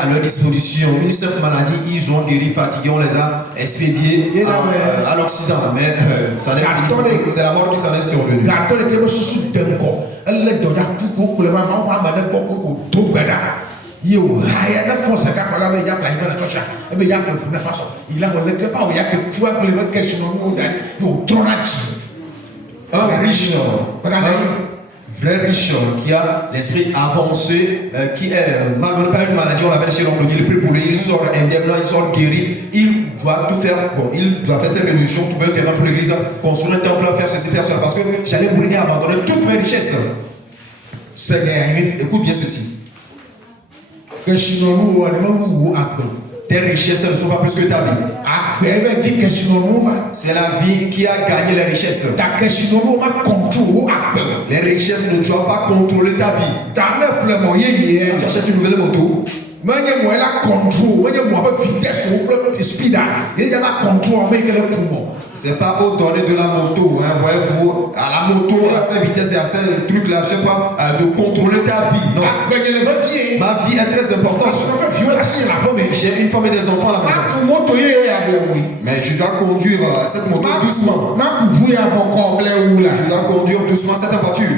à leur disposition. Une simple maladie, ils ont guéri, fatigués, on les a expédiés à l'Occident. Mais ça n'est pas, c'est la mort qui s'en est survenue. Un riche, vrai riche qui a l'esprit avancé, qui est malheureux par une maladie, on l'appelle chez l'oncle Dieu, le plus pour lui, il sort indemne, il sort guéri, il doit tout faire, bon, il doit faire ses révolutions, trouver un terrain pour l'église, construire un temple, faire ceci, faire cela, parce que j'allais mourir et abandonner toutes mes richesses. Écoute bien ceci. Tes richesses ne sont pas plus que ta vie. C'est la vie qui a gagné les richesses. Les richesses ne doivent pas contrôler ta vie. Tu achètes une nouvelle moto. C'est pas au donner de la moto, hein, voyez-vous, à la moto, à cette vitesse et à ce truc là, je sais pas, de contrôler ta vie. Non. Ma vie est très importante. J'ai une femme et des enfants à la maison. Mais je dois conduire cette moto doucement. Je dois conduire doucement cette voiture.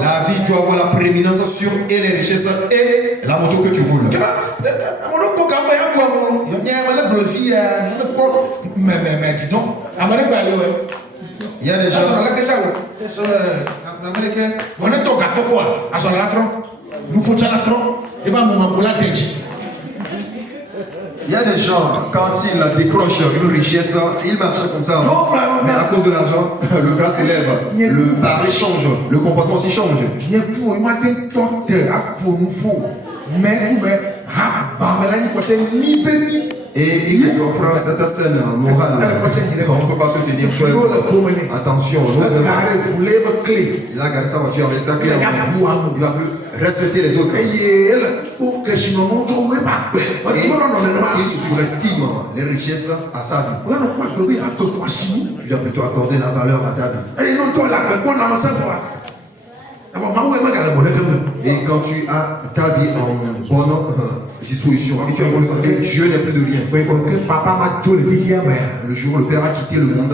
La vie doit avoir la prééminence sur et les richesses et la moto que tu roules. Il y a des gens. Il y a des gens, quand ils décrochent une richesse, ils marchent comme ça. Mais à cause de l'argent, le bras s'élève, le barré change, le comportement aussi change. Et ils offrent cette scène morale. On ne peut pas se tenir. Attention, il a gardé sa voiture avec sa clé. Il ne va plus respecter les autres. Et il surestime les richesses à sa vie. Tu dois plutôt accorder la valeur à ta vie. Et quand tu as ta vie en bonne disposition et tu as constaté que Dieu n'est plus de rien. Le jour où le Père a quitté le monde,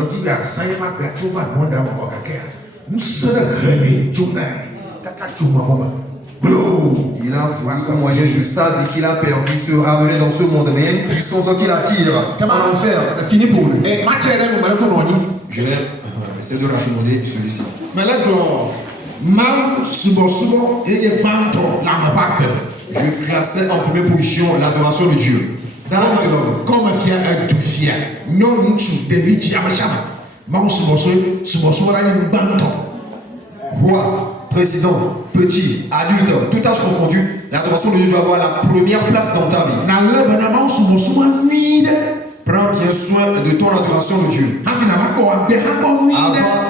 il a un moyen de sa vie qu'il a perdu se ramener dans ce monde. Mais il y a une puissance qui l'attire en enfer. C'est fini pour lui. Je vais essayer de raccommoder celui-ci. Je classais en première position l'adoration de Dieu. Comme fier et tout fier. Non, tu David Yamashama. Roi, président, petit, adulte, tout âge confondu, l'adoration de Dieu doit avoir la première place dans ta vie. Prends bien soin de ton adoration de Dieu. Avant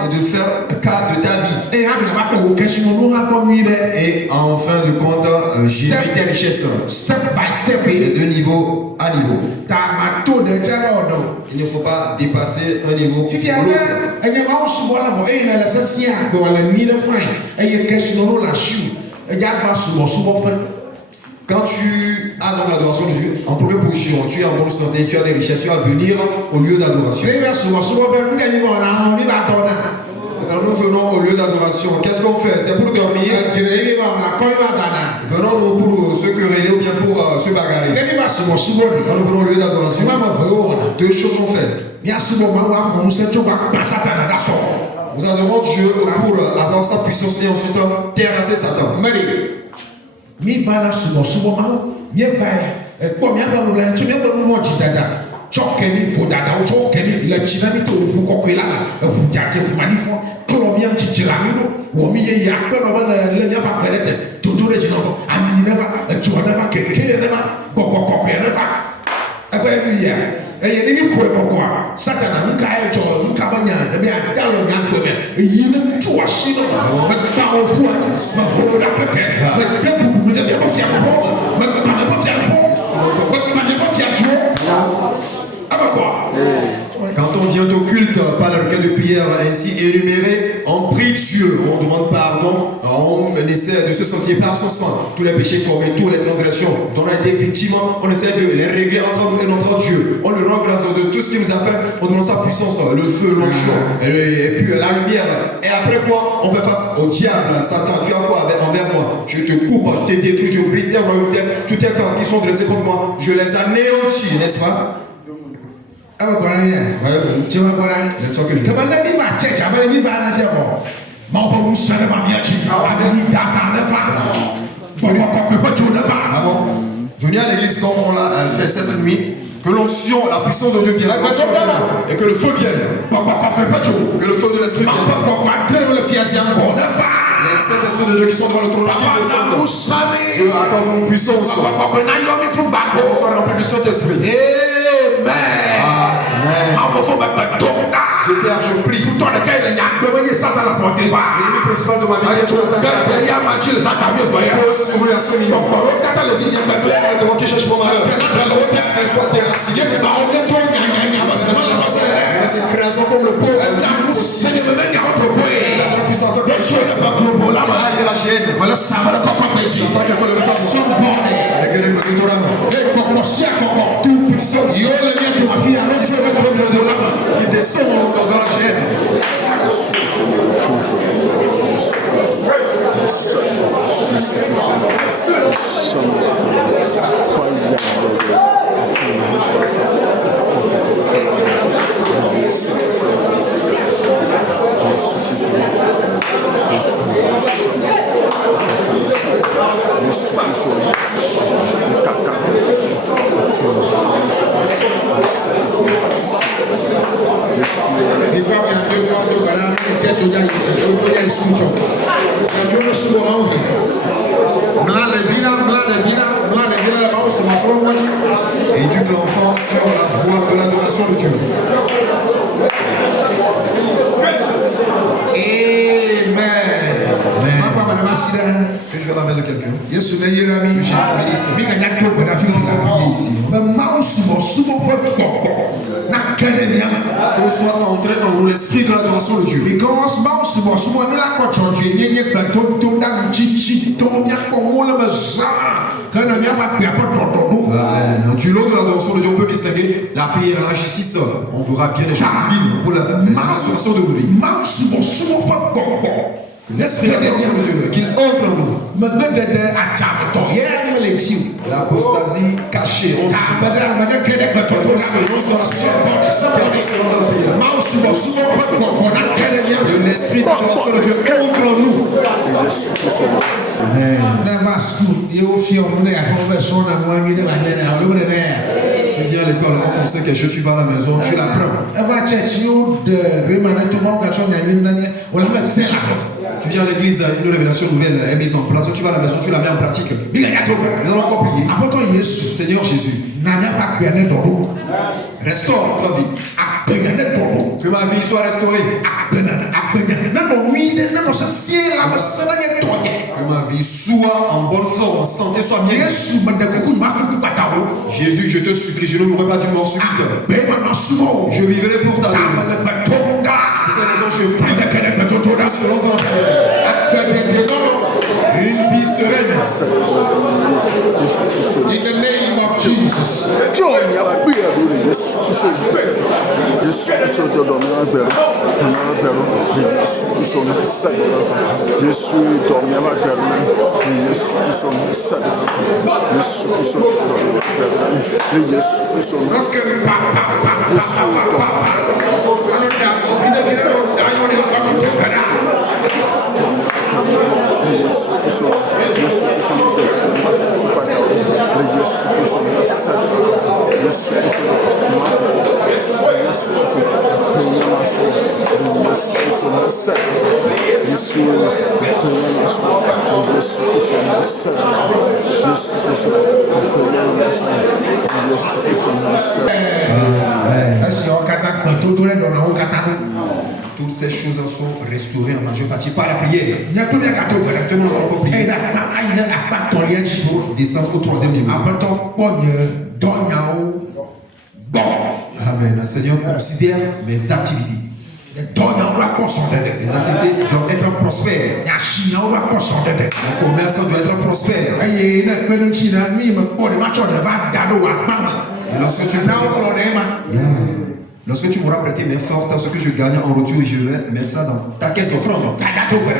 de faire cas de ta vie. Et en fin de compte, gérer tes richesses. Step by step. C'est de niveau à niveau. Il ne faut pas dépasser un niveau. Quand tu as dans l'adoration de Dieu, en première position, tu es en bonne santé, tu as des richesses, tu vas venir au lieu d'adoration. Quand nous venons au lieu d'adoration, qu'est-ce qu'on fait? C'est pour dormir. Venons-nous pour se quereller ou bien pour se bagarrer. Quand nous venons au lieu d'adoration, deux choses on fait. Nous adorons Dieu pour avoir sa puissance et ensuite terrasser Satan. Chokeni fodada o chokeni la chinami to fu kokela fu jaje fu manifo kolomiam chichiramido wo mi ye ya pe no na le mi apa pelete to do re jino ami never a chuwa never kele never kokoko never akore fi ya e ni ko ko satana nka e jo nka banya de bi adalo nya gbe me yi ne chuwa shi no me pa o fu ma ho da pe me de bu me de ko fia ko me pa de ko fia ko me pa de ko fia jo. Quand on vient au culte par le cas de prière ainsi énuméré, on prie prie Dieu, on demande pardon, on essaie de se sentir par son sang. Tous les péchés commis, toutes les transgressions dont on a été victime, on essaie de les régler entre nous et notre Dieu. On lui rend grâce de tout ce qu'il nous a fait, on demande sa puissance, le feu, l'onction, et puis la lumière. Et après quoi, on fait face au diable, Satan. Tu as quoi envers moi? Je te coupe, je te détruis, je brise tes royautés, tous tes camps qui sont dressés contre moi, je les anéantis, n'est-ce pas? Tu vas voir. Tu vas voir. Tu vas venir à l'église comme on l'a fait cette nuit, que l'onction, la puissance de Dieu vienne, et que le feu vienne, que le feu de l'esprit vienne. Les sept esprits de Dieu qui sont devant le trône qui descendent. Dieu accorde une puissance. On soit rempli du Saint-Esprit. Amen. Je père, je prie. L'ennemi principal de ma vie est Satan. Il faut s'ouvrir à ce million. Devant qui cherche mon malheur. Elle soit déracinée. C'est une création comme le pauvre. Tout puissant, Dieu le vient de ma fille, avec Dieu votre Dieu de l'âme, qui descend dans la chaîne. Et éduque l'enfant sur la voie de l'adoration de Dieu. Amen. Que je vais la main de quelqu'un. Jésus n'est pas ami. J'ai ici. Que soit entré en nous l'esprit de l'adoration de Dieu. Because du lot de l'adoration de Dieu, on peut distinguer la prière, la justice. On verra bien les choses divines pour la restauration de nos vies. L'esprit d'adoration de Dieu, qu'il entre en nous. L'apostasie cachée. L'esprit d'adoration de Dieu entre en nous. Tu viens à l'école, on sait quelque chose, tu vas à la maison, tu l'apprends. Tu viens à l'église, une révélation nouvelle est mise en place, tu vas à la maison, tu la mets en pratique. Nous allons encore prier. Seigneur Jésus, restaure notre vie. Que ma vie soit restaurée. Que ma vie soit en bonne forme, en santé, soit bien. Jésus, je te supplie, je ne mourrai pas d'une mort subite. Je vivrai pour ta vie. Pour cette raison, je prie une vie sereine. In the name of Jesus. Toutes ces choses sont restaurées en majeure partie par la prière. Nous allons encore prier. Pour descendre au troisième niveau. Amen. Seigneur, considère mes activités. Les activités doivent être prospères. Le commerce doit être prospère. Et lorsque tu m'auras prêté main forte, ce que je gagne en retour, je vais mettre ça dans ta caisse d'offrande.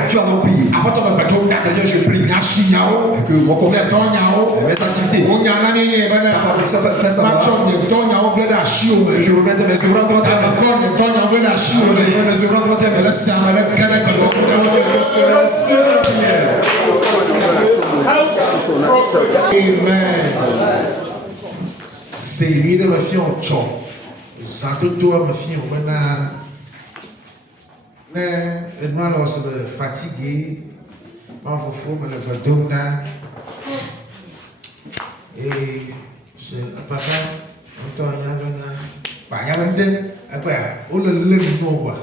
Tu vas donc prier. Seigneur, je prie que mon commerce, mes activités, ça va faire ça. Je remets mes œuvres entre tes mains. Je remets mes œuvres entre tes mains. Amen. C'est lui de ma fille en chant. Santo ma fille, on va mais moi lorsque je suis fatigué, moi il faut me lever d'omna et je papa, on t'en a pas y a même à quoi, on le quoi.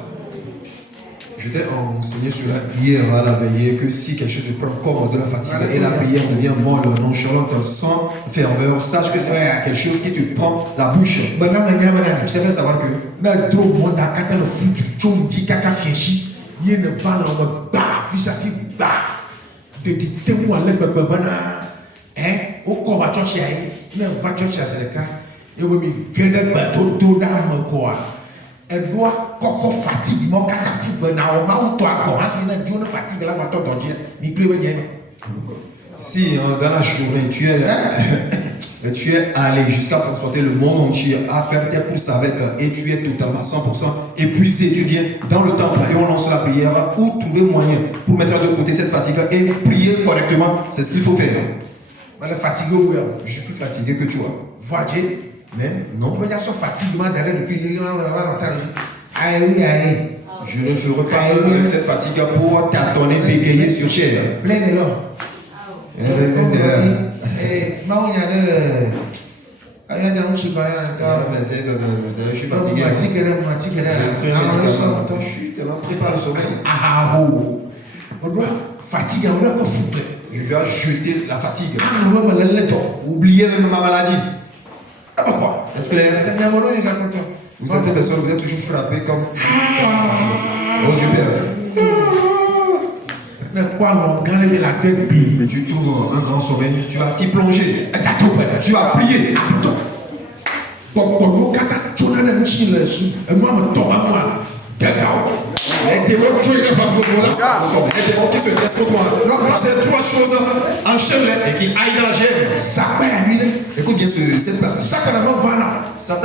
Je t'ai enseigné cela hier à la veillée que si quelque chose te prend comme de la fatigue et la prière devient molle, nonchalante, sans ferveur, sache que c'est quelque chose qui te prend la bouche. Je t'ai fait savoir que elle doit encore fatiguer mon si dans la journée tu es allé jusqu'à transporter le monde entier à faire tes courses avec et tu es totalement 100% épuisé, tu viens dans le temple et on lance la prière ou trouver moyen pour mettre de côté cette fatigue et prier correctement, c'est ce qu'il faut faire. Je suis plus fatigué que toi. Mais non, je ne ferai pas avec cette fatigue pour t'attendre bégayer sur chair. Je suis fatigué. Chut, elle prépare le sommeil. Je dois jeter la fatigue. Oubliez même ma maladie. Pourquoi? Est-ce que vous êtes des personnes, vous êtes toujours frappé comme oh Dieu Père. Mais tu trouves un grand sommeil, tu vas t'y plonger, tu vas prier. Les démons qui se dressent contre moi. Non, c'est trois choses. Enchaîne-les et qui aillent dans la gêne. Écoute bien cette partie. Satan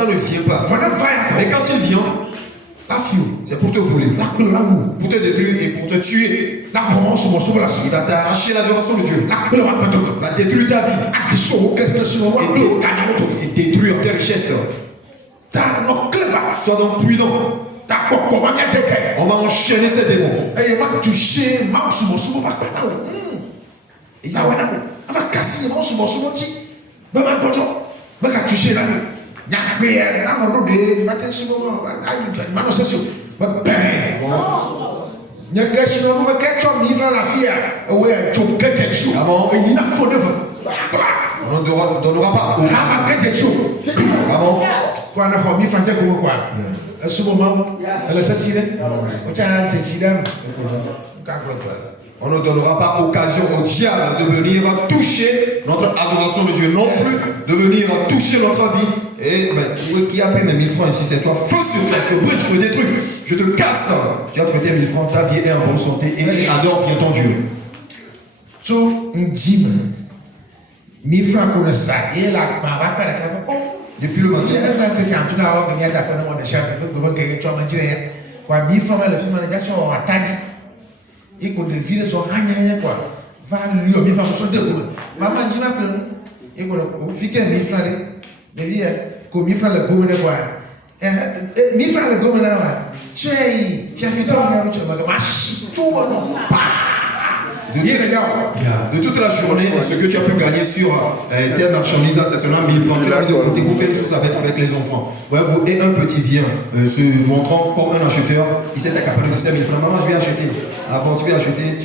ne vient pas. Et quand il vient, c'est pour te voler, pour te détruire et pour te tuer. Il va t'arracher l'adoration de Dieu. Il va détruire ta vie. Et détruire tes richesses. Sois donc prudent. On va enchaîner ces démons. On ne donnera pas. On ne donnera pas occasion au diable de venir toucher notre adoration de Dieu, non plus de venir toucher notre vie. Et qui a pris mes 1000 francs ici, c'est toi. Feu sur toi, je te brûle, je te détruis, je te casse. Tu as traité 1000 francs, ta vie est en bonne santé et tu adores bien ton Dieu. Depuis le matin. De toute la journée, ce que tu as pu gagner sur tes marchandises, c'est seulement 1000 francs. Tu l'as mis de côté pour faire une chose avec les enfants. Et un petit vient se montrant comme un acheteur. Il s'est accaparé de ces 1000 francs. Maman, je vais acheter. Ah bon, tu vas acheter.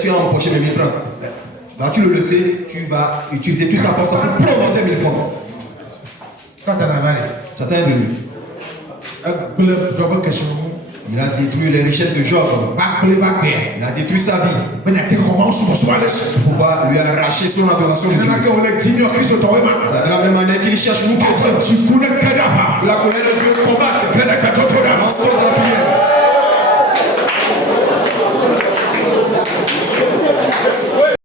Tu as empoché mes 1000 francs. Tu le sais, tu vas utiliser toute ta force pour prendre tes 1000 francs. Satan est venu. Il a détruit les richesses de Job. Il a détruit sa vie. Pour pouvoir lui arracher son adoration. C'est de la même manière qu'il cherche nous. La colère de Dieu